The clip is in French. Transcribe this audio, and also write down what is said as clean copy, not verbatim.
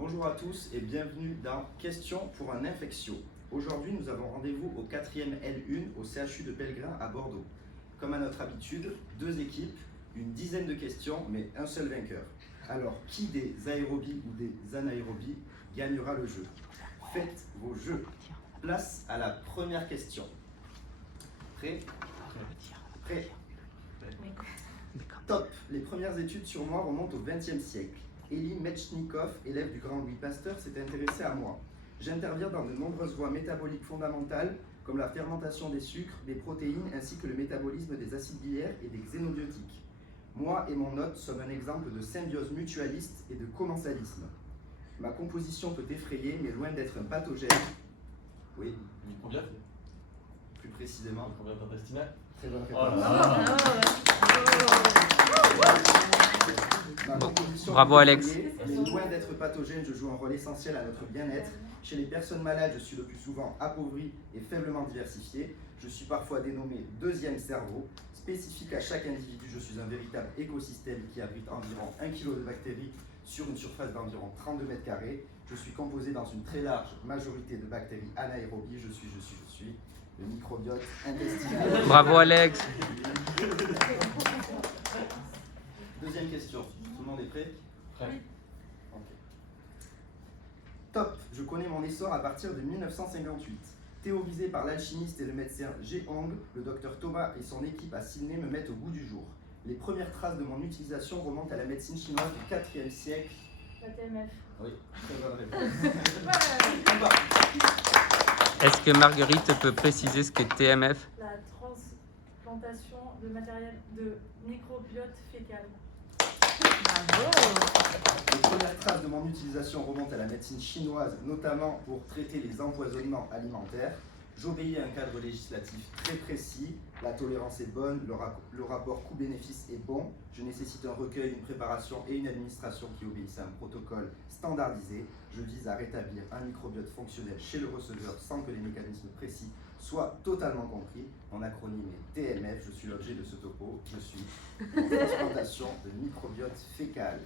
Bonjour à tous et bienvenue dans Questions pour un infectio. Aujourd'hui, nous avons rendez-vous au 4e L1 au CHU de Pellegrin à Bordeaux. Comme à notre habitude, deux équipes, une dizaine de questions, mais un seul vainqueur. Alors, qui des aérobies ou des anaérobies gagnera le jeu? Faites vos jeux. Place à la première question. Prêt? Prêt. Top! Les premières études sur moi remontent au XXe siècle. Elie Metchnikov, élève du grand Louis Pasteur, s'est intéressé à moi. J'interviens dans de nombreuses voies métaboliques fondamentales, comme la fermentation des sucres, des protéines, ainsi que le métabolisme des acides biliaires et des xénobiotiques. Moi et mon hôte sommes un exemple de symbiose mutualiste et de commensalisme. Ma composition peut effrayer, mais loin d'être un pathogène. Oui. Microbiote. Plus précisément. Microbiote intestinal. Très bonne Oh réponse. là Ma composition Bravo, peut Alex. effrayer, mais loin d'être pathogène, je joue un rôle essentiel à notre bien-être. Chez les personnes malades, je suis le plus souvent appauvri et faiblement diversifié. Je suis parfois dénommé deuxième cerveau. Spécifique à chaque individu, je suis un véritable écosystème qui abrite environ 1 kg de bactéries sur une surface d'environ 32 mètres carrés. Je suis composé dans une très large majorité de bactéries anaérobies. Je suis le microbiote intestinal. Bravo Alex. Deuxième question. Tout le monde est prêt? Prêt. Ok. Top. Je connais mon essor à partir de 1958. Théorisé par l'alchimiste et le médecin G. Hong, le docteur Thomas et son équipe à Sydney me mettent au goût du jour. Les premières traces de mon utilisation remontent à la médecine chinoise du 4e siècle. La TMF. Oui, très bonne réponse. Est-ce que Marguerite peut préciser ce qu'est TMF? La transplantation de matériel de microbiote fécal. Les premières traces de mon utilisation remontent à la médecine chinoise, notamment pour traiter les empoisonnements alimentaires. J'obéis à un cadre législatif très précis, la tolérance est bonne, le rapport coût-bénéfice est bon, je nécessite un recueil, une préparation et une administration qui obéissent à un protocole standardisé. Je vise à rétablir un microbiote fonctionnel chez le receveur sans que les mécanismes précis soient totalement compris. Mon acronyme est TMF, je suis l'objet de ce topo, je suis en transplantation de microbiote fécal.